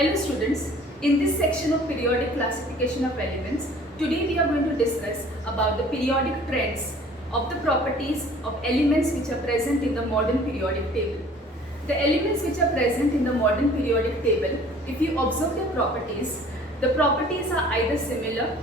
Hello students, in this section of periodic classification of elements, today we are going to discuss about the periodic trends of the properties of elements which are present in the modern periodic table. The elements which are present in the modern periodic table, if you observe their properties, the properties are either similar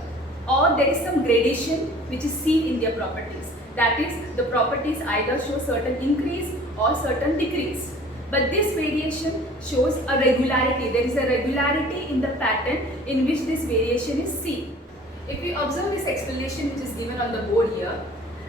or there is some gradation which is seen in their properties. That is, the properties either show certain increase or certain decrease. But this variation shows a regularity. There is a regularity in the pattern in which this variation is seen. If we observe this explanation which is given on the board here,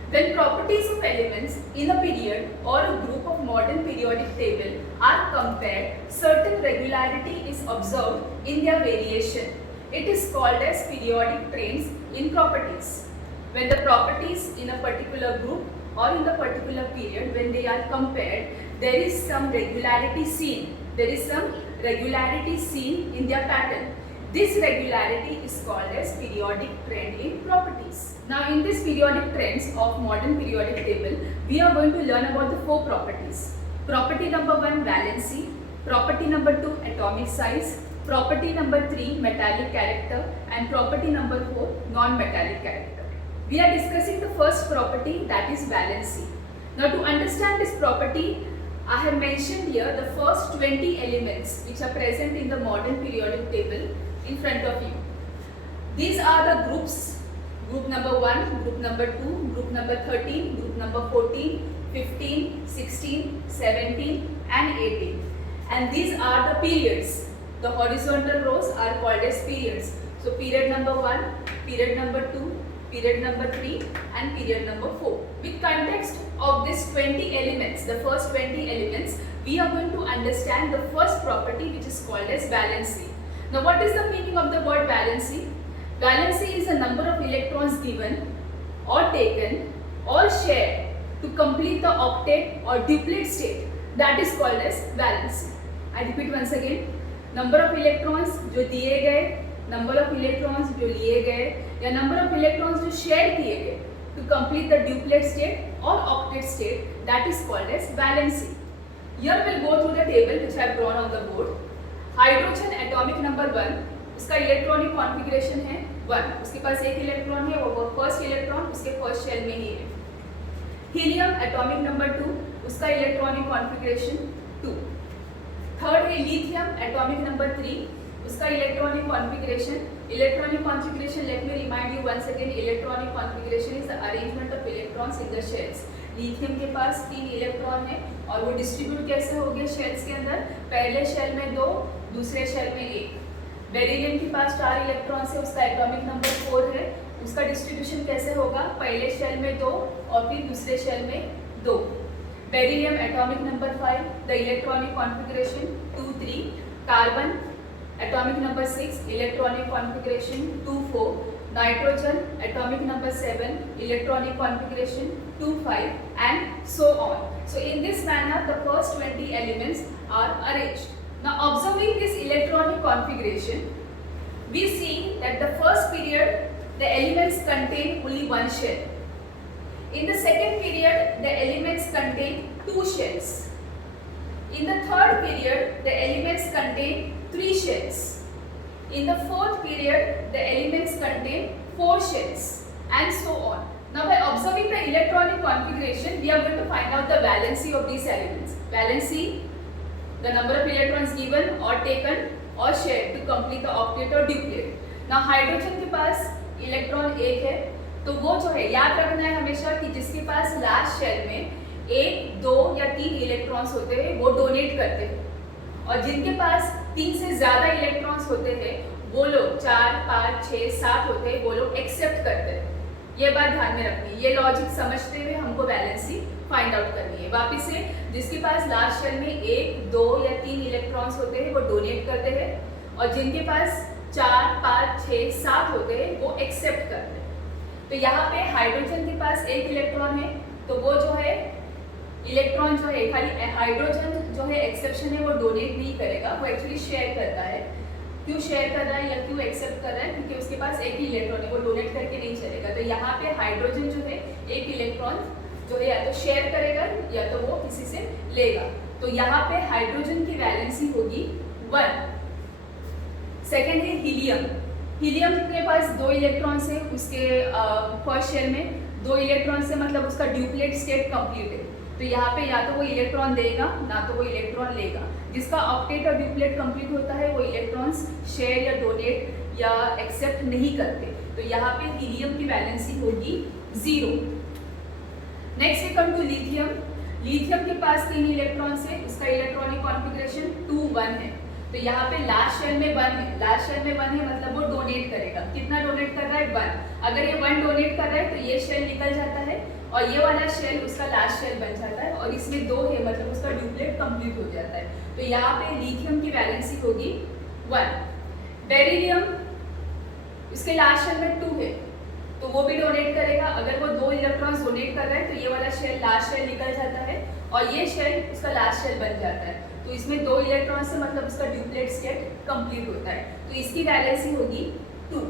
when properties of elements in a period or a group of modern periodic table are compared, certain regularity is observed in their variation. It is called as periodic trends in properties. When the properties in a particular group or in the particular period, when they are compared, there is some regularity seen. There is some regularity seen in their pattern. This regularity is called as periodic trend in properties. Now in this periodic trends of modern periodic table, we are going to learn about the four properties. Property number 1, valency. Property number 2, atomic size. Property number 3, metallic character. And property number 4, non-metallic character. We are discussing the first property, that is valency. Now to understand this property, I have mentioned here the first 20 elements which are present in the modern periodic table in front of you. These are the groups, group number 1, group number 2, group number 13, group number 14, 15, 16, 17 and 18. And these are the periods. The horizontal rows are called as periods. So period number 1, period number 2, period number 3 and period number 4. With context of this 20 elements, the first 20 elements, we are going to understand the first property which is called as valency. Now what is the meaning of the word valency? Valency is a number of electrons given or taken or shared to complete the octet or duplet state. That is called as valency. I repeat once again, number of electrons जो दिए गए, number of electrons जो लिए गए या number of electrons जो share किए गए to complete the duplet state or octet state, that is called as valency. Here we will go through the table which I have drawn on the board. Hydrogen atomic number 1, उसका electronic configuration है 1, उसके पास एक electron है, वो first electron उसके first shell में ही है. हीलियम एटॉमिक नंबर 2, उसका इलेक्ट्रॉनिक कॉन्फ़िगरेशन 2. थर्ड है लिथियम एटॉमिक नंबर 3, उसका electronic configuration. Electronic configuration, let me remind you once again, electronic configuration is the arrangement of electrons in the shells. Lithium के पास 3 electron है और वो distribute कैसे हो गए शेल्स के अंदर, पहले शेल में 2, दूसरे शेल में 1. बेरिलियम के पास 4 इलेक्ट्रॉन्स है, उसका एटॉमिक नंबर 4 है, उसका डिस्ट्रीब्यूशन कैसे होगा, पहले शेल में 2 और फिर दूसरे शेल में 2. Beryllium atomic number 5, the electronic configuration 2, 3. Carbon atomic number 6, electronic configuration 2, 4. Nitrogen atomic number 7, electronic configuration 2, 5 and so on. So in this manner the first 20 elements are arranged. Now observing this electronic configuration, we see that the first period the elements contain only one shell. In the second period the elements contain 2 shells. In the third period the elements contain 3 shells. In the fourth period, the elements contain 4 shells and so on. Now by observing the electronic configuration, we are going to find out the valency of these elements. Valency, the number of electrons given or taken or shared to complete the octet or duplet. Now hydrogen के पास electron 1 है, तो वो जो है याद रखना है हमेशा कि जिसके पास लास्ट शेल में 1, 2 या 3 इलेक्ट्रॉन्स होते हैं वो डोनेट करते हैं, और जिनके पास 3 से ज़्यादा इलेक्ट्रॉन्स होते हैं वो लोग 4, 5, 6, 7 होते हैं वो लोग एक्सेप्ट करते हैं. ये बात ध्यान में रखनी है. ये लॉजिक समझते हुए हमको वैलेंसी फाइंड आउट करनी है. वापस से, जिसके पास लास्ट शेल में 1, 2 या 3 इलेक्ट्रॉन्स होते हैं वो डोनेट करते हैं, और जिनके पास 4, 5, 6, 7 होते हैं वो एक्सेप्ट करते हैं. तो यहाँ पे हाइड्रोजन के पास 1 इलेक्ट्रॉन है, तो वो जो है इलेक्ट्रॉन जो है, खाली हाइड्रोजन जो है एक्सेप्शन है, वो डोनेट नहीं करेगा, वो एक्चुअली शेयर करता है. क्यों शेयर कर रहा है या क्यों एक्सेप्ट कर रहा है, क्योंकि उसके पास 1 ही इलेक्ट्रॉन है, वो डोनेट करके नहीं चलेगा. तो यहाँ पे हाइड्रोजन जो है 1 इलेक्ट्रॉन जो है या तो शेयर करेगा या तो वो किसी से लेगा. तो यहाँ पे हाइड्रोजन की वैलेंसी होगी 1. सेकेंड है हीलियम। हीलियम के पास 2 इलेक्ट्रॉन्स है, उसके फर्स्ट शेल में 2 इलेक्ट्रॉन से, मतलब उसका ड्यूप्लेट स्टेट कंप्लीट है। तो यहाँ पे या तो वो इलेक्ट्रॉन देगा ना तो वो इलेक्ट्रॉन लेगा। जिसका ऑक्टेट और ड्यूप्लेट कंप्लीट होता है वो इलेक्ट्रॉन्स शेयर या डोनेट या एक्सेप्ट नहीं करते। तो यहाँ पे हीलियम की वैलेंसी होगी 0। Next we come to lithium. Lithium के पास 3 इलेक्ट्रॉन्स है, उसका इलेक्ट्रॉनिक कॉन्फ़िगरेशन 2 1 है। तो यहाँ पे लास्ट शेल में 1 है, लास्ट शेल में 1 है मतलब वो डोनेट करेगा। कितना डोनेट कर रहा है? 1। अगर ये 1 डोनेट कर रहा है तो ये शेल निकल जाता है और ये वाला शेल उसका लास्ट शेल बन जाता है, और इसमें 2 है मतलब उसका ड्यूप्लेट कंप्लीट हो जाता है। तो यहाँ पे लिथियम की वैलेंसी होगी 1। बेरिलियम, इसके लास्ट शेल में 2 है तो वो भी डोनेट करेगा। अगर वो 2 इलेक्ट्रॉन्स डोनेट कर रहा है तो ये वाला शेल लास्ट शेल निकल जाता है और ये शेल उसका लास्ट शेल बन जाता है। तो इसमें 2 इलेक्ट्रॉन से मतलब उसका ड्यूप्लेट स्टेट कंप्लीट होता है। तो इसकी वैलेंसी होगी 2।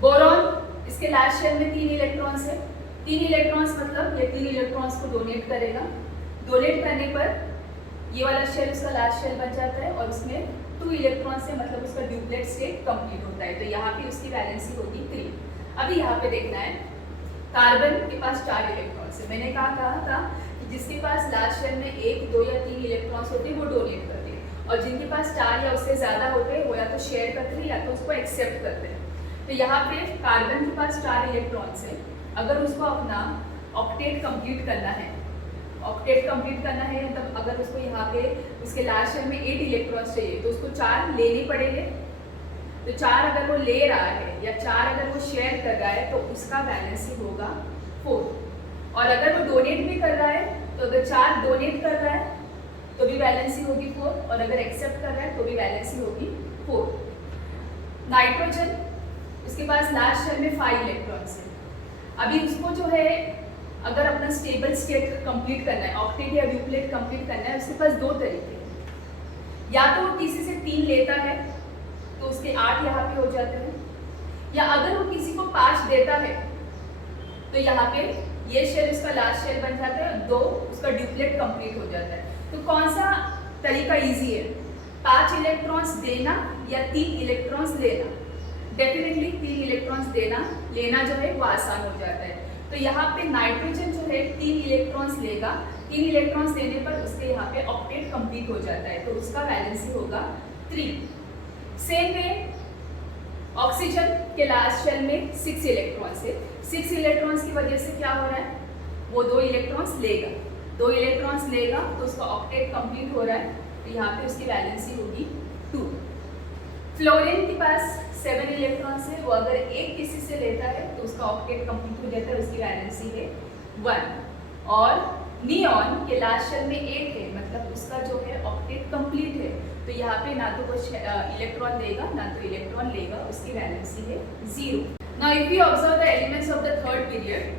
बोरॉन, इसके लास्ट शेल में 3 इलेक्ट्रॉन्स है। 3 इलेक्ट्रॉन्स मतलब ये 3 इलेक्ट्रॉन्स को डोनेट करेगा। डोनेट करने पर ये वाला शेल उसका लास्ट शेल बन जाता है और उसमें 2 इलेक्ट्रॉन से मतलब उसका ड्यूप्लेट स्टेट कंप्लीट होता है। तो यहाँ पे उसकी वैलेंसी होगी 3। अभी यहाँ पे देखना है, कार्बन के पास 4 इलेक्ट्रॉन्स है। मैंने कहा था कि जिसके पास लास्ट शेल में 1, 2 या 3 इलेक्ट्रॉन्स होते हैं वो डोनेट करते हैं, और जिनके पास 4 या उससे ज़्यादा होते हैं वो या तो शेयर करते हैं या तो उसको एक्सेप्ट करते हैं। तो यहाँ पे कार्बन के पास 4 इलेक्ट्रॉन्स है। अगर उसको अपना ऑक्टेट कंप्लीट करना है, ऑक्टेट कंप्लीट करना है मतलब अगर उसको यहाँ पे उसके लास्ट शेल में 8 इलेक्ट्रॉन्स चाहिए तो उसको 4 लेने पड़ेंगे। तो 4 अगर वो ले रहा है या 4 अगर वो शेयर कर रहा है तो उसका वैलेंसी होगा 4। और अगर वो डोनेट भी कर रहा है तो अगर 4 डोनेट कर रहा है तो भी वैलेंसी होगी 4, और अगर एक्सेप्ट कर रहा है तो भी वैलेंसी होगी 4। नाइट्रोजन, उसके पास लास्ट शेल में 5 इलेक्ट्रॉन्स है। अभी उसको जो है अगर अपना स्टेबल स्टेट कंप्लीट करना है, ऑक्टेट या ड्यूप्लेट कंप्लीट करना है, उसके पास 2 तरीके हैं। या तो वो किसी से 3 लेता है तो उसके 8 यहाँ पे हो जाते हैं, या अगर वो किसी को 5 देता है तो यहाँ पे ये शेल उसका लास्ट शेल बन जाता है और 2 उसका ड्यूप्लेट कंप्लीट हो जाता है। तो कौन सा तरीका इजी है, 5 इलेक्ट्रॉन्स देना या 3 इलेक्ट्रॉन्स लेना? डेफिनेटली 3 इलेक्ट्रॉन्स देना, लेना जो है वो आसान हो जाता है। तो यहाँ पे नाइट्रोजन जो है 3 इलेक्ट्रॉन्स लेगा। 3 इलेक्ट्रॉन्स देने पर उसके यहाँ पे ऑक्टेट कंप्लीट हो जाता है, तो उसका वैलेंसी होगा 3। सेम वे ऑक्सीजन के लास्ट शेल में 6 इलेक्ट्रॉन्स है। 6 इलेक्ट्रॉन्स की वजह से क्या हो रहा है, वो 2 इलेक्ट्रॉन्स लेगा। 2 इलेक्ट्रॉन्स लेगा तो उसका ऑक्टेट कंप्लीट हो रहा है, तो यहाँ पे उसकी वैलेंसी होगी 2। फ्लोरीन के पास 7 इलेक्ट्रॉन्स है। वो अगर एक किसी से लेता है तो उसका ऑक्टेट कंप्लीट हो जाता है, उसकी वैलेंसी है 1। और नियॉन के लास्ट शेल में 8 है, मतलब उसका जो है ऑक्टेट कंप्लीट है। तो यहाँ पे ना तो कुछ इलेक्ट्रॉन देगा ना तो इलेक्ट्रॉन लेगा, उसकी वैलेंसी है 0। Now if you observe the elements of the third period,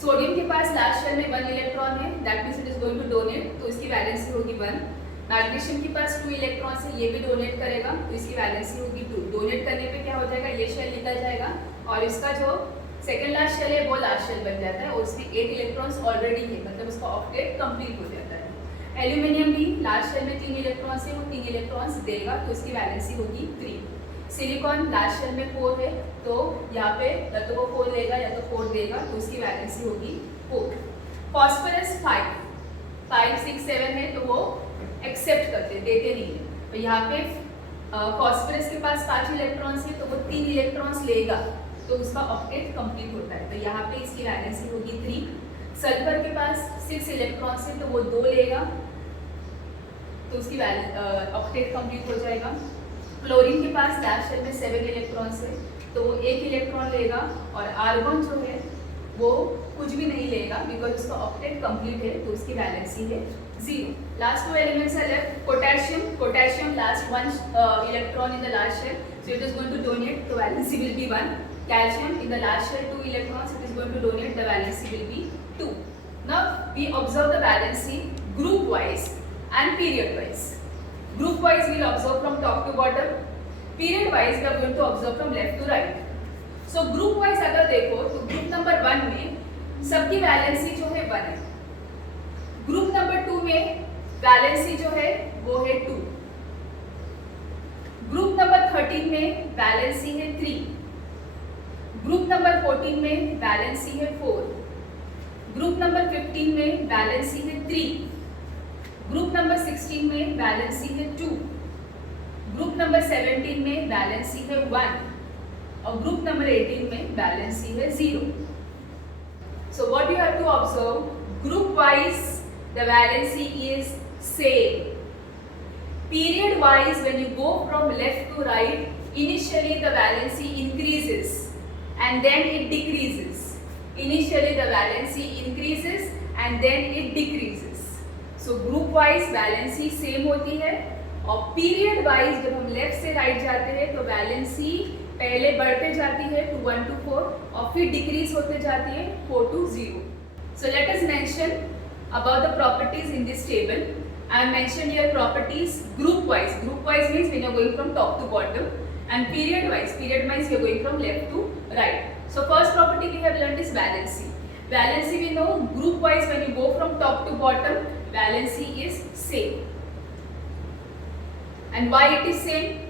sodium के पास लास्ट शेल में 1 इलेक्ट्रॉन है, that means it is going to donate, तो इसकी वैलेंसी होगी 1। मैग्नीशियम के पास 2 इलेक्ट्रॉन्स है, ये भी डोनेट करेगा तो इसकी वैलेंसी होगी 2। डोनेट करने पे क्या हो जाएगा, ये शेल निकल जाएगा और इसका जो सेकेंड लास्ट शेल है वो लास्ट शेल बन जाता है और उसमें 8 इलेक्ट्रॉन्स ऑलरेडी है, मतलब उसका ऑक्टेट कंप्लीट हो जाता है। एल्यूमिनियम भी लास्ट शेल में 3 इलेक्ट्रॉन्स है, वो 3 इलेक्ट्रॉन्स देगा तो इसकी वैलेंसी होगी 3। सिलिकॉन लास्ट शेल में 4 है, तो यहाँ पे या तो वो 4 लेगा या तो 4 देगा, तो उसकी वैलेंसी होगी 4। फॉस्फोरस 5, 6, 7 है तो वो एक्सेप्ट करते, देते नहीं है। तो यहाँ पे फॉस्फोरस के पास 5 इलेक्ट्रॉन्स है तो वो 3 इलेक्ट्रॉन्स लेगा तो उसका ऑक्टेट कंप्लीट होता है, तो यहाँ पे इसकी वैलेंसी होगी 3। सल्फर के पास 6 इलेक्ट्रॉन्स है तो वो 2 लेगा तो उसकी ऑक्टेट कंप्लीट हो जाएगा। क्लोरीन के पास लास्ट शेल में 7 इलेक्ट्रॉन्स है तो वो 1 इलेक्ट्रॉन लेगा, और आर्गन जो है वो कुछ भी नहीं लेगा बिकॉज उसका ऑक्टेट कंप्लीट है तो उसकी वैलेंसी है 0। Last 2 elements are left. Potassium last 1 electron in the last shell, so it is going to donate, the valency will be 1. Calcium in the last shell 2 electrons, it is going to donate, the valency will be 2. Now we observe the valency group wise and period wise. Group wise we will observe from top to bottom, period wise we are going to observe from left to right. So group wise अगर देखो तो group number 1 में सबकी valency जो है 1 है, group number 2 में valency जो है वो है 2, ग्रुप नंबर 13 में वैलेंसी है 3, ग्रुप नंबर 14 में वैलेंसी है 4, ग्रुप नंबर 15 में वैलेंसी है 3, ग्रुप नंबर 16 में वैलेंसी है 2, ग्रुप नंबर 17 में वैलेंसी है 1 और ग्रुप नंबर 18 में वैलेंसी है 0. So what you have to observe, group wise the valency is same. Period wise, when you go from left to right, initially the valency increases and then it decreases. Initially the valency increases and then it decreases. So group wise valency same होती है और period wise जब हम left से right जाते हैं तो valency पहले बढ़ते जाती है to 1 to 4 और फिर decrease होते जाती है 4 to 0. So let us mention about the properties in this table. I have mentioned here properties group wise. Group wise means when you are going from top to bottom, and period wise. Period wise you are going from left to right. So first property we have learned is valency. Valency we know group wise when you go from top to bottom, valency is same. And why it is same?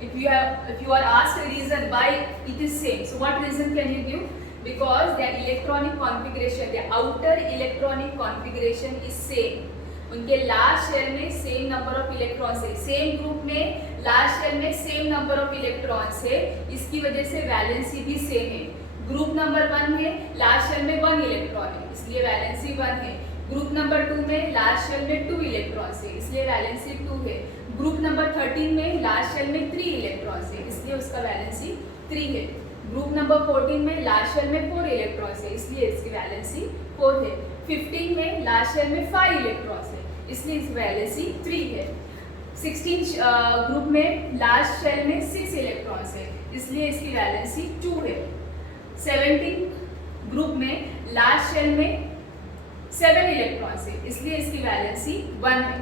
If you are asked a reason why it is same, so what reason can you give? Because their electronic configuration, their outer electronic configuration is same. उनके last shell में same number of electrons है, same group में last shell में same number of electrons है, इसकी वजह से valency भी सेम है. ग्रुप नंबर 1 में लास्ट शेल में 1 इलेक्ट्रॉन है, इसलिए वैलेंसी 1 है. ग्रुप नंबर 2 में लास्ट शेल में 2 इलेक्ट्रॉन्स है, इसलिए वैलेंसी 2 है. ग्रुप नंबर 13 में लास्ट शेल में 3 इलेक्ट्रॉन्स है, इसलिए उसका वैलेंसी 3 है. ग्रुप नंबर 14 में लास्ट शेल में 4 इलेक्ट्रॉन्स है, इसलिए इसकी वैलेंसी 4 है. 15 में लास्ट शेल में 5 इलेक्ट्रॉन्स है, इसलिए इसकी वैलेंसी 3 है. 16 ग्रुप में लास्ट शेल में 6 इलेक्ट्रॉन्स है, इसलिए इसकी वैलेंसी 2 है. 17 ग्रुप में लास्ट शेल में 7 इलेक्ट्रॉन्स है, इसलिए इसकी वैलेंसी 1 है.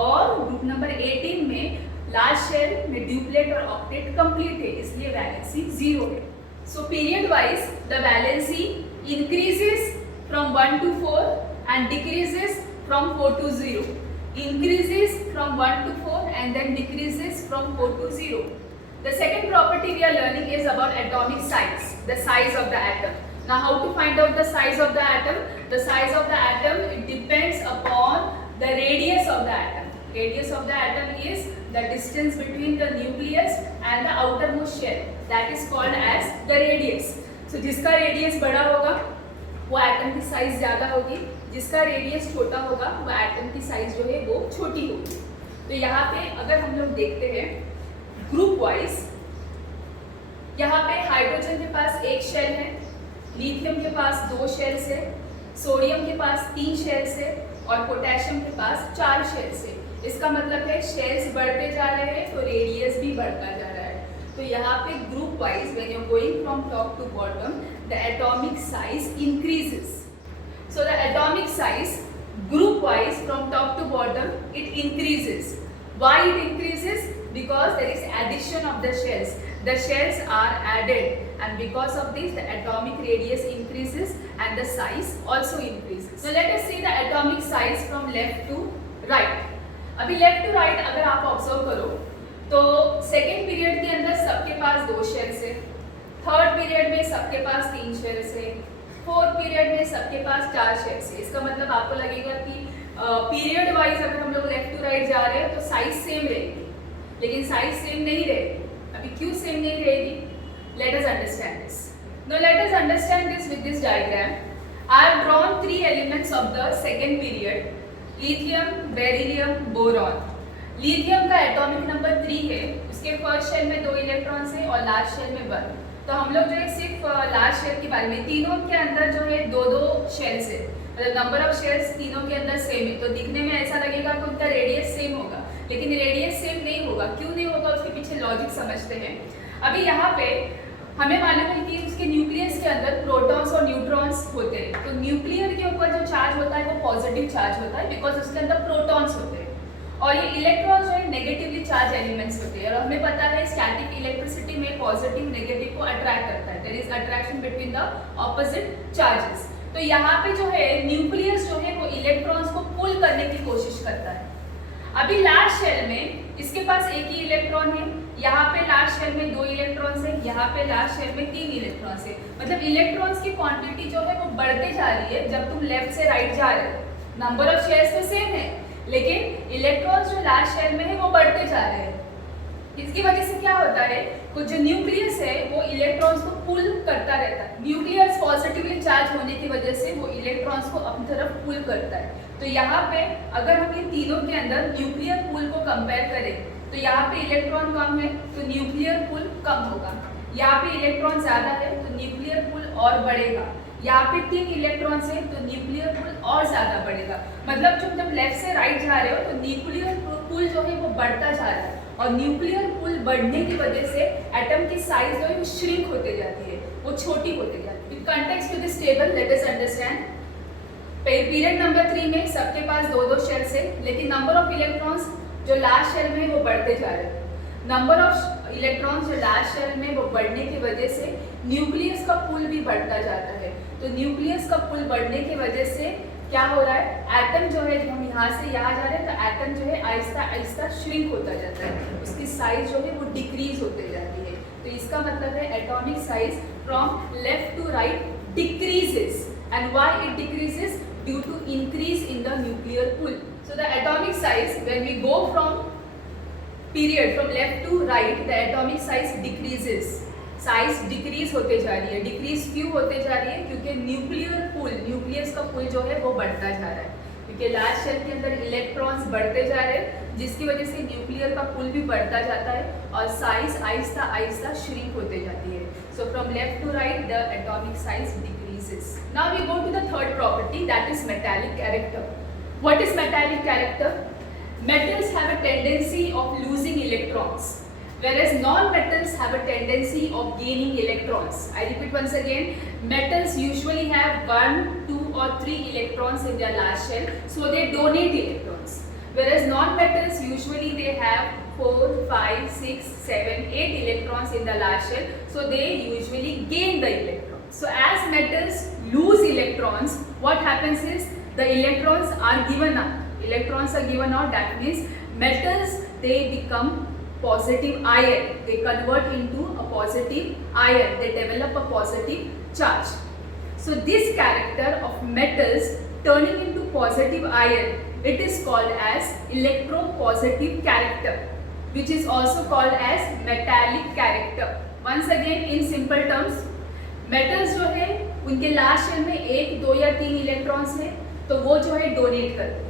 और ग्रुप नंबर 18 में लास्ट शेल में ड्यूप्लेट और ऑक्टेट कंप्लीट है, इसलिए वैलेंसी 0 है. So period wise the valency increases from 1 to 4 and decreases from 4 to 0. Increases from 1 to 4 and then decreases from 4 to 0. The second property we are learning is about atomic size, the size of the atom. Now how to find out the size of the atom? The size of the atom, it depends upon the radius of the atom. Radius of the atom is the distance between the nucleus and the outermost shell. That is called as the radius. So जिसका radius बड़ा होगा वो atom की size ज़्यादा होगी, जिसका radius छोटा होगा वो एटम की साइज जो है वो छोटी होगी. तो यहाँ पे अगर हम लोग देखते हैं ग्रुप वाइज, यहाँ पे हाइड्रोजन के पास 1 शेल है, लिथियम के पास 2 शेल्स है, सोडियम के पास 3 शेल्स है और पोटेशियम के पास 4 शेल्स है. इसका मतलब है शेल्स बढ़ते जा रहे हैं तो रेडियस भी बढ़ता जा रहा है. तो यहाँ पे group wise when you are going from top to bottom the atomic size increases. So the atomic size group wise from top to bottom it increases. Why it increases? Because there is addition of the shells. The shells are added and because of this the atomic radius increases and the size also increases. So let us see the atomic size from left to right. अभी left to right अगर आप observe करो तो second period के अंदर सबके पास 2 shells है, third period में सबके पास 3 शेल्स है, फोर्थ पीरियड में सबके पास 4 शेल्स है. इसका मतलब आपको लगेगा कि पीरियड वाइज अगर हम लोग लेफ्ट टू राइट जा रहे हैं तो साइज सेम रहेगी, लेकिन साइज सेम नहीं रहेगी. अभी क्यों सेम नहीं रहेगी? Late us understand this. Now let us understand this with this diagram. I have drawn 3 elements of the second period, lithium, beryllium, boron. Lithium का एटॉमिक नंबर 3 है, उसके फर्स्ट शेल में 2 इलेक्ट्रॉन्स है और लास्ट शेल में 1. तो हम लोग जो है सिर्फ लास्ट शेल के बारे में, तीनों के अंदर जो है 2-2 शेल्स है, मतलब नंबर ऑफ शेल्स तीनों के अंदर सेम है. तो दिखने में ऐसा लगेगा कि उनका रेडियस सेम होगा, लेकिन रेडियस सेम नहीं होगा. क्यों नहीं होगा उसके पीछे लॉजिक समझते हैं. अभी यहाँ पे हमें मालूम है कि उसके न्यूक्लियस के अंदर प्रोटॉन्स और न्यूट्रॉन्स होते हैं. तो न्यूक्लियर के ऊपर जो चार्ज होता है वो पॉजिटिव चार्ज होता है बिकॉज उसके अंदर प्रोटॉन्स होते हैं और ये इलेक्ट्रॉन्स जो है नेगेटिवली चार्ज एलिमेंट्स होते हैं. और हमें पता है स्टैटिक इलेक्ट्रिसिटी में पॉजिटिव नेगेटिव को अट्रैक्ट करता है. There is attraction between the opposite charges. तो यहाँ पे जो है न्यूक्लियस जो है वो इलेक्ट्रॉन्स को पुल करने की कोशिश करता है. अभी लास्ट शेल में इसके पास एक ही इलेक्ट्रॉन है, यहाँ पे लास्ट शेल में 2 इलेक्ट्रॉन्स है, यहाँ पे लास्ट शेल में 3 इलेक्ट्रॉन्स है। मतलब इलेक्ट्रॉन्स की क्वांटिटी जो है वो बढ़ते जा रही है जब तुम लेफ्ट से राइट जा रहे हो। नंबर ऑफ शेयर्स तो सेम है, लेकिन इलेक्ट्रॉन्स जो लास्ट शेल में है वो बढ़ते जा रहे हैं। इसकी वजह से क्या होता है, कुछ जो न्यूक्लियस है वो इलेक्ट्रॉन्स को पुल करता रहता है। न्यूक्लियस पॉजिटिवली चार्ज होने की वजह से वो इलेक्ट्रॉन्स को अपनी तरफ पुल करता है। तो यहाँ पे अगर हम इन तीनों के अंदर न्यूक्लियर पुल को कंपेयर करें तो यहाँ पे इलेक्ट्रॉन कम है तो न्यूक्लियर पुल कम होगा, यहाँ पे इलेक्ट्रॉन ज्यादा है तो न्यूक्लियर पुल और बढ़ेगा, यहाँ पे 3 इलेक्ट्रॉन्स है तो न्यूक्लियर पुल और ज्यादा बढ़ेगा। मतलब जब लेफ्ट से राइट जा रहे हो तो न्यूक्लियर पुल जो है वो बढ़ता जा रहा है, और न्यूक्लियर पुल बढ़ने की वजह से एटम की साइज जो है वो श्रिंक होते जाती है, वो छोटी होते जाती है। Context to this table let us understand. Period number 3 में सबके पास 2-2 शेल्स है, लेकिन नंबर ऑफ इलेक्ट्रॉन्स जो लास्ट शेल में वो बढ़ते जा रहे हैं। नंबर ऑफ इलेक्ट्रॉन्स जो लास्ट शेल में वो बढ़ने की वजह से न्यूक्लियस का पुल भी बढ़ता जाता है। तो न्यूक्लियस का पुल बढ़ने की वजह से क्या हो रहा है, एटम जो है, जो हम यहाँ से यहाँ जा रहे हैं तो एटम जो है आहिस्ता आहिस्ता श्रिंक होता जाता है, उसकी साइज जो है वो डिक्रीज होते जाती है। तो इसका मतलब है atomic size from left to right decreases, and why it decreases, due to increase in the nuclear pool. So the atomic size, when we go from period from left to right, the atomic size decreases. Size decrease होते जा रही है। Decrease क्यों होते जा रही है, क्योंकि न्यूक्लियर पुल, न्यूक्लियस का पुल जो है वो बढ़ता जा रहा है, क्योंकि लास्ट शेल के अंदर इलेक्ट्रॉन्स बढ़ते जा रहे हैं, जिसकी वजह से न्यूक्लियर का पुल भी बढ़ता जाता है और साइज आहिस्ता आहिस्ता श्रिंक होते जाती है। So from left to right the atomic size decreases. Now we go to the third property, that is metallic character. What is metallic character? Metals have a tendency of losing electrons, whereas non-metals have a tendency of gaining electrons. I repeat once again, metals usually have 1, 2 or 3 electrons in their last shell, so they donate electrons. Whereas non-metals usually they have 4, 5, 6, 7, 8 electrons in the last shell, so they usually gain the electrons. So as metals lose electrons, what happens is the electrons are given up. Electrons are given out, that means metals they become positive ion, they convert into a positive ion, they develop a positive charge. So this character of metals turning into positive ion, it is called as electropositive character, which is also called as metallic character. Once again in simple terms, metals जो है उनके last shell में 1, 2 या 3 electrons है, तो वो जो है डोनेट करते हैं।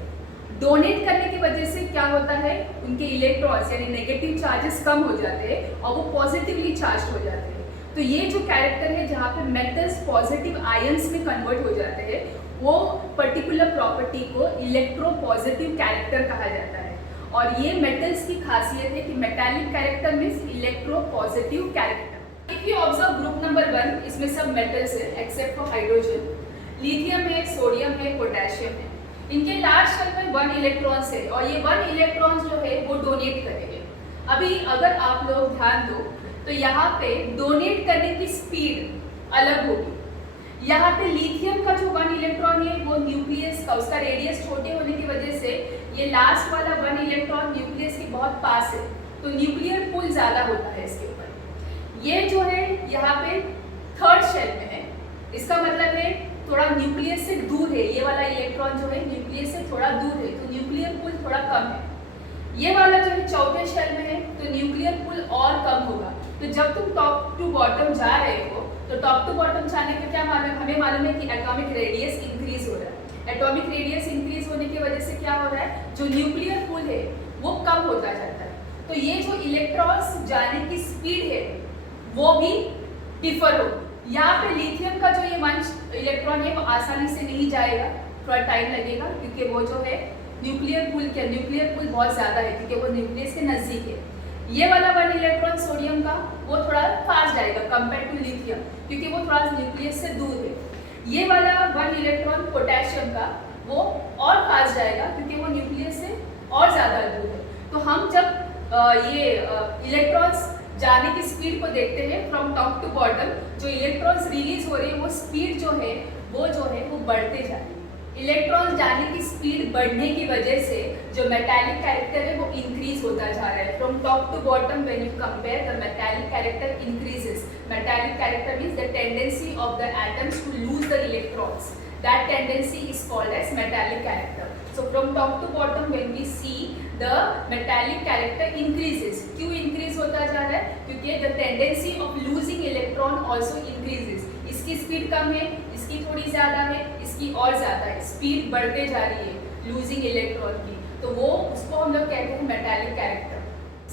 डोनेट करने की वजह से क्या होता है, उनके इलेक्ट्रॉन्स यानी नेगेटिव चार्जेस कम हो जाते हैं और वो पॉजिटिवली चार्ज हो जाते हैं। तो ये जो कैरेक्टर है जहाँ पे मेटल्स पॉजिटिव आयंस में कन्वर्ट हो जाते हैं, वो पर्टिकुलर प्रॉपर्टी को इलेक्ट्रोपॉजिटिव कैरेक्टर कहा जाता है। और ये मेटल्स की खासियत है कि metallic character means electropositive character. If you observe group number 1, इसमें सब मेटल्स है एक्सेप्ट फॉर हाइड्रोजन। लिथियम है, सोडियम है, पोटेशियम है। इनके लास्ट शेल में 1 इलेक्ट्रॉन्स है और ये 1 इलेक्ट्रॉन्स जो है वो डोनेट करेंगे। अभी अगर आप लोग ध्यान दो तो यहाँ पे डोनेट करने की स्पीड अलग होगी। यहाँ पे लिथियम का जो 1 इलेक्ट्रॉन है वो न्यूक्लियस का, उसका रेडियस छोटे होने की वजह से ये लास्ट वाला 1 इलेक्ट्रॉन न्यूक्लियस के बहुत पास है, तो न्यूक्लियर पुल ज़्यादा होता है इसके ऊपर। ये जो है यहाँ पे थर्ड शेल में है, इसका मतलब है थोड़ा न्यूक्लियस से दूर है, ये वाला इलेक्ट्रॉन जो है न्यूक्लियस से थोड़ा दूर है, तो न्यूक्लियर पुल थोड़ा कम है। ये वाला जो है चौथे शेल में है, तो न्यूक्लियर पुल और कम होगा। तो जब तुम टॉप टू बॉटम जा रहे हो तो टॉप टू बॉटम जाने पे क्या मालूम, हमें मालूम है कि एटॉमिक रेडियस इंक्रीज हो रहा है। एटॉमिक रेडियस इंक्रीज होने की वजह से क्या हो रहा है, जो न्यूक्लियर पुल है वो कम होता जाता है। तो ये जो इलेक्ट्रॉन्स जाने की स्पीड है वो भी डिफर होगी। यहाँ पे लिथियम का जो ये 1 इलेक्ट्रॉन है वो आसानी से नहीं जाएगा, थोड़ा टाइम लगेगा, क्योंकि वो जो है न्यूक्लियर पुल बहुत ज़्यादा है, क्योंकि वो न्यूक्लियस के नज़दीक है। ये वाला 1 इलेक्ट्रॉन सोडियम का वो थोड़ा फास्ट जाएगा कंपेयर टू लिथियम, क्योंकि वो थोड़ा न्यूक्लियस से दूर है। ये वाला 1 इलेक्ट्रॉन पोटेशियम का वो और फास्ट जाएगा, क्योंकि वो न्यूक्लियस से और ज़्यादा दूर है। तो हम जब ये इलेक्ट्रॉन्स जाने की स्पीड को देखते हैं फ्रॉम टॉप टू बॉटम, जो इलेक्ट्रॉन्स रिलीज हो रहे हैं वो स्पीड जो है वो बढ़ते जा रही है। इलेक्ट्रॉन जाने की स्पीड बढ़ने की वजह से जो मेटालिक कैरेक्टर है वो इंक्रीज होता जा रहा है। From top to bottom when you compare the metallic character increases. Metallic character means the tendency of the atoms to lose the electrons, that tendency is called as metallic character. So from top to bottom when we see the metallic character increases. क्यों increase होता जा रहा है? क्योंकि the tendency of losing electron also increases. इसकी speed कम है, इसकी थोड़ी ज़्यादा है, इसकी और ज़्यादा है, स्पीड बढ़ते जा रही है losing electron की, तो वो उसको हम लोग कहते हैं metallic character.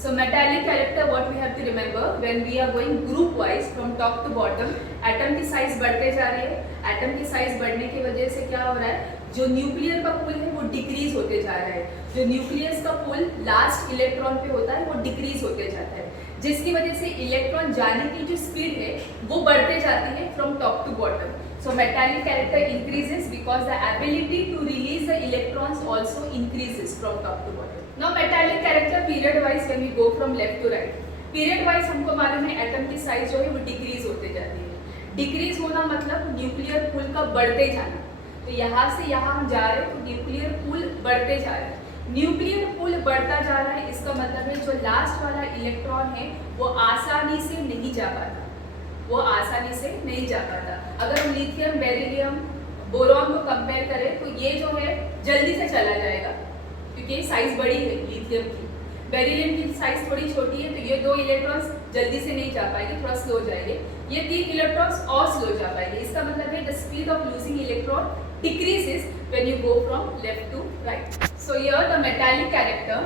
So metallic character, what we have to remember when we are going group wise from top to bottom, atom की साइज बढ़ते जा रही है। एटम की साइज बढ़ने की वजह से क्या हो रहा है, जो न्यूक्लियर का पुल है वो डिक्रीज होते जा रहा है। जो न्यूक्लियस का पुल लास्ट इलेक्ट्रॉन पे होता है वो डिक्रीज होते जाता है, जिसकी वजह से इलेक्ट्रॉन जाने की जो स्पीड है वो बढ़ते जाती है from top to bottom. So metallic character increases because the ability to release the electrons also increases from top to bottom. Now metallic character period wise when we go from left to right. Period wise हमको मालूम है atom की size जो है वो decrease होते जाती है। डिक्रीज होना मतलब न्यूक्लियर पुल का बढ़ते जाना। तो यहाँ से यहाँ हम जा रहे हैं तो न्यूक्लियर पुल बढ़ते जा रहे हैं। न्यूक्लियर पुल बढ़ता जा रहा है, इसका मतलब है जो लास्ट वाला इलेक्ट्रॉन है वो आसानी से नहीं जा पाता, वो आसानी से नहीं जा पाता। अगर हम लिथियम, बेरिलियम, बोरॉन को कंपेयर करें तो ये जो है जल्दी से चला जाएगा क्योंकि साइज बड़ी है लिथियम की। बेरिलियम की साइज थोड़ी छोटी है तो ये 2 इलेक्ट्रॉन्स जल्दी से नहीं जा पाएंगे, थोड़ा स्लो जाएंगे। ये 3 इलेक्ट्रॉन्स और स्लो जा पाएंगे। इसका मतलब है the speed of losing electron decreases when you go from left to right. So here the metallic character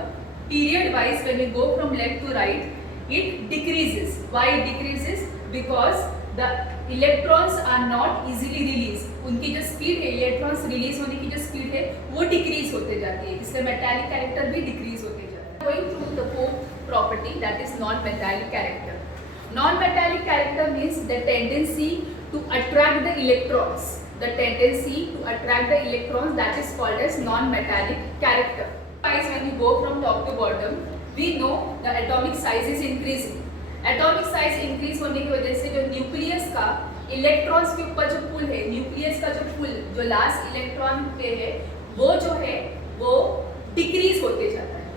period wise when we go from left to right it decreases. Why it decreases? Because the electrons are not easily released. उनकी जो speed है, electrons release होने की जो speed है वो decrease होते जाती है, इसलिए मेटालिक कैरेक्टर भी डिक्रीज होते जाता है। Going through the fourth property that is non-metallic character. Non-metallic character means the tendency to attract the electrons. The tendency to attract the electrons, that is called as non-metallic character. Guys, when you go from top to bottom, we know the atomic size is increasing. Atomic size increase होने की वजह से जो nucleus का electrons के ऊपर जो पुल है, न्यूक्लियस का जो पुल जो लास्ट इलेक्ट्रॉन पे है वो जो है वो डिक्रीज होते जाता है।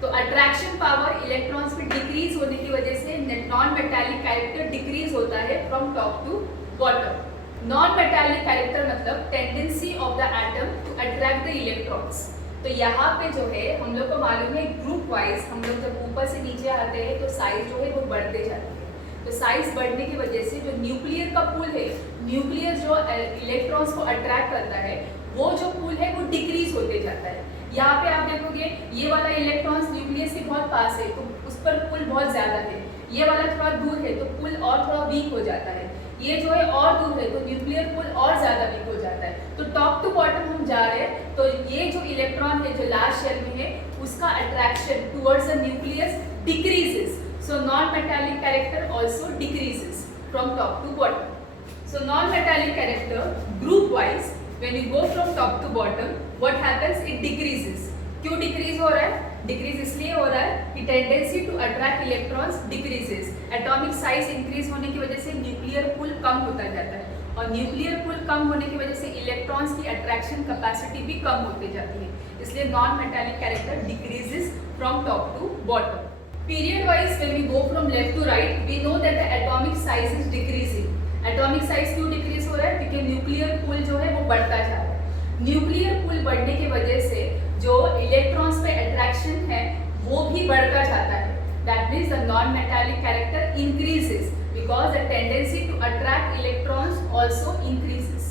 तो अट्रैक्शन पावर इलेक्ट्रॉन्स पे डिक्रीज होने की वजह से नॉन मेटालिक कैरेक्टर डिक्रीज होता है from top to bottom. Non metallic character मतलब tendency of the atom to attract the electrons. तो यहाँ पे जो है हम लोग को मालूम है ग्रुप वाइज हम लोग जब ऊपर से नीचे आते हैं तो साइज जो है वो बढ़ते जाती है। तो साइज बढ़ने की वजह से जो न्यूक्लियर का पुल है, न्यूक्लियस जो इलेक्ट्रॉन्स को अट्रैक्ट करता है वो जो पुल है वो डिक्रीज होते जाता है। यहाँ पे आप देखोगे ये वाला इलेक्ट्रॉन्स न्यूक्लियस के बहुत पास है तो उस पर पुल बहुत ज़्यादा है, ये वाला थोड़ा दूर है तो पुल और थोड़ा वीक हो जाता है, ये जो है और दूर है तो न्यूक्लियर पुल और ज़्यादा वीक हो जाता है। तो टॉप टू बॉटम हम जा रहे हैं तो ये जो इलेक्ट्रॉन है जो लास्ट शेल में है उसका attraction towards the nucleus decreases. So non metallic character also decreases from top to bottom. So non metallic character group wise when you go from top to bottom what happens, it decreases. क्यों decrease हो रहा है? Decrease इसलिए हो रहा है कि tendency to attract electrons decreases. Atomic size increase होने की वजह से न्यूक्लियर पुल कम होता जाता है और न्यूक्लियर पुल कम होने की वजह से इलेक्ट्रॉन्स की अट्रैक्शन कैपेसिटी भी कम होती जाती है, इसलिए non metallic character decreases from top to bottom. Period wise when we go from left to right we know that the atomic size is decreasing. Atomic size क्यों डिक्रीज हो रहा है? क्योंकि न्यूक्लियर पुल जो है वो बढ़ता जा रहा है। न्यूक्लियर पुल बढ़ने की वजह से जो इलेक्ट्रॉन्स पे अट्रैक्शन है वो भी बढ़ता जाता है। That means the non metallic character increases because the tendency to attract electrons also increases.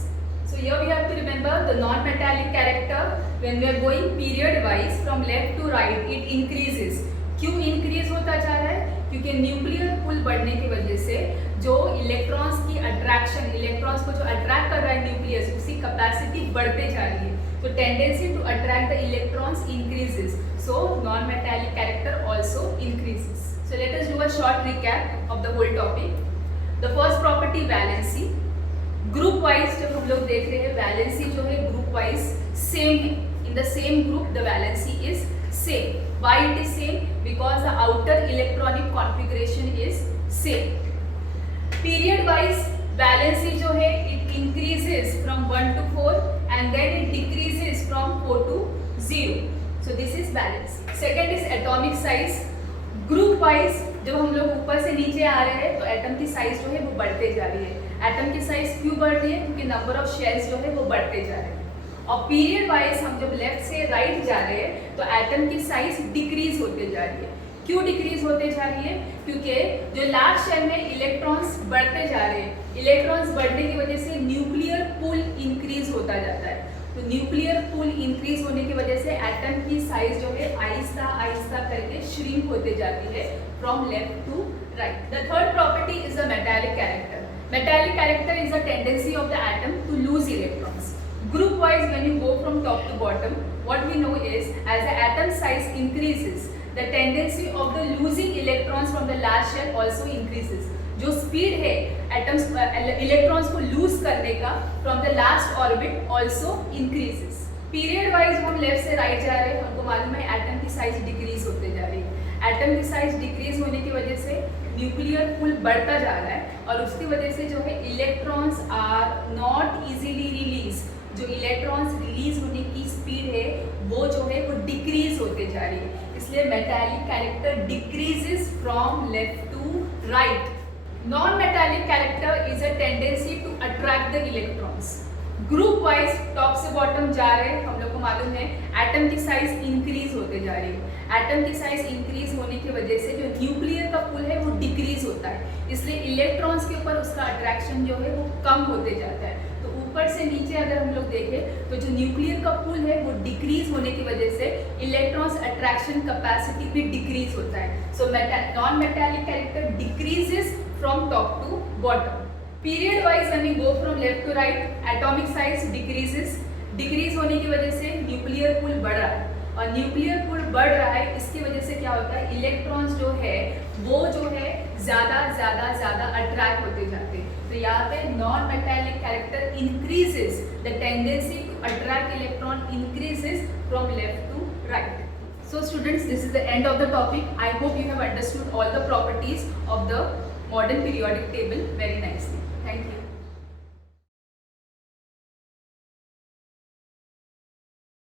So here we have to remember the non-metallic character when we are going period wise from left to right it increases. क्यों increase होता जा रहा है? क्योंकि nuclear पुल बढ़ने की वजह से जो इलेक्ट्रॉन्स की अट्रैक्शन, इलेक्ट्रॉन्स को जो अट्रैक्ट कर रहा है न्यूक्लियस उसकी कैपेसिटी बढ़ते जा रही है। तो tendency to attract the electrons increases. So non-metallic character also increases. So let us do a short recap of the whole topic. The first property valency. Group wise जब हम लोग देख रहे हैं valency जो है group wise same है. In the same group the valency is same. Why it is same? Because the outer electronic configuration is same. Period wise valency जो है it increases from 1 to 4 and then it decreases from 4 to 0. So this is balance. Second is atomic size. Group wise जब हम लोग ऊपर से नीचे आ रहे हैं तो एटम की साइज जो है वो बढ़ते जा रही है। एटम की साइज क्यों बढ़ रही है? क्योंकि नंबर ऑफ शेल्स जो है वो बढ़ते जा रहे हैं। और पीरियड वाइज हम जब लेफ्ट से राइट जा रहे हैं तो एटम की साइज डिक्रीज होते जा रही है। क्यों डिक्रीज होते जा रही है? क्योंकि जो लास्ट शेल में इलेक्ट्रॉन्स बढ़ते जा रहे हैं, इलेक्ट्रॉन्स बढ़ने की वजह से न्यूक्लियर पूल इंक्रीज होता जाता है। तो न्यूक्लियर पूल इंक्रीज होने की वजह से एटम की साइज जो है आहिस्ता आहिस्ता करके श्रिंक होते जाती है from left to right. The third property is the metallic character. Metallic character is a tendency of the atom to lose electrons. Group wise, when you go from top to bottom, what we know is as the atom size increases, the tendency of the losing electrons from the last shell also increases. जो speed है atoms electrons को loose करने का from the last orbit also increases. Period wise हम left से right जा रहे हैं, हमको मालूम है एटम की साइज डिक्रीज होते जा रही है। एटम की साइज डिक्रीज होने की वजह से न्यूक्लियर पूल बढ़ता जा रहा है और उसकी वजह से जो है electrons are not easily release. जो इलेक्ट्रॉन्स रिलीज होने की स्पीड है वो जो है वो डिक्रीज होते जा रही है। इसलिए metallic character decreases from left to right. Non-metallic character is a tendency to attract the electrons. Group wise top से बॉटम जा रहे हैं, हम लोग को मालूम है एटम की साइज इंक्रीज होते जा रही है। एटम की साइज इंक्रीज होने की वजह से जो न्यूक्लियर का पुल है वो डिक्रीज होता है, इसलिए इलेक्ट्रॉन्स के ऊपर उसका अट्रैक्शन जो है वो कम होते जाता है। तो ऊपर से नीचे अगर हम लोग देखें तो जो न्यूक्लियर का पुल है वो डिक्रीज होने की वजह से इलेक्ट्रॉन्स अट्रैक्शन कैपेसिटी भी डिक्रीज होता है। सो non metallic character decreases from top to bottom. Period wise when we go from left to right, atomic size decreases. Decrease होने की वजह से न्यूक्लियर पूल बढ़ रहा है और न्यूक्लियर पूल बढ़ रहा है, इसकी वजह से क्या होता है इलेक्ट्रॉन्स जो है वो जो है ज़्यादा ज़्यादा ज़्यादा अट्रैक्ट होते जाते हैं। तो यहाँ पे non metallic character increases, the tendency to attract electron increases from left to right. So students, this is the end of the topic. I hope you have understood all the properties of the modern periodic table very nicely.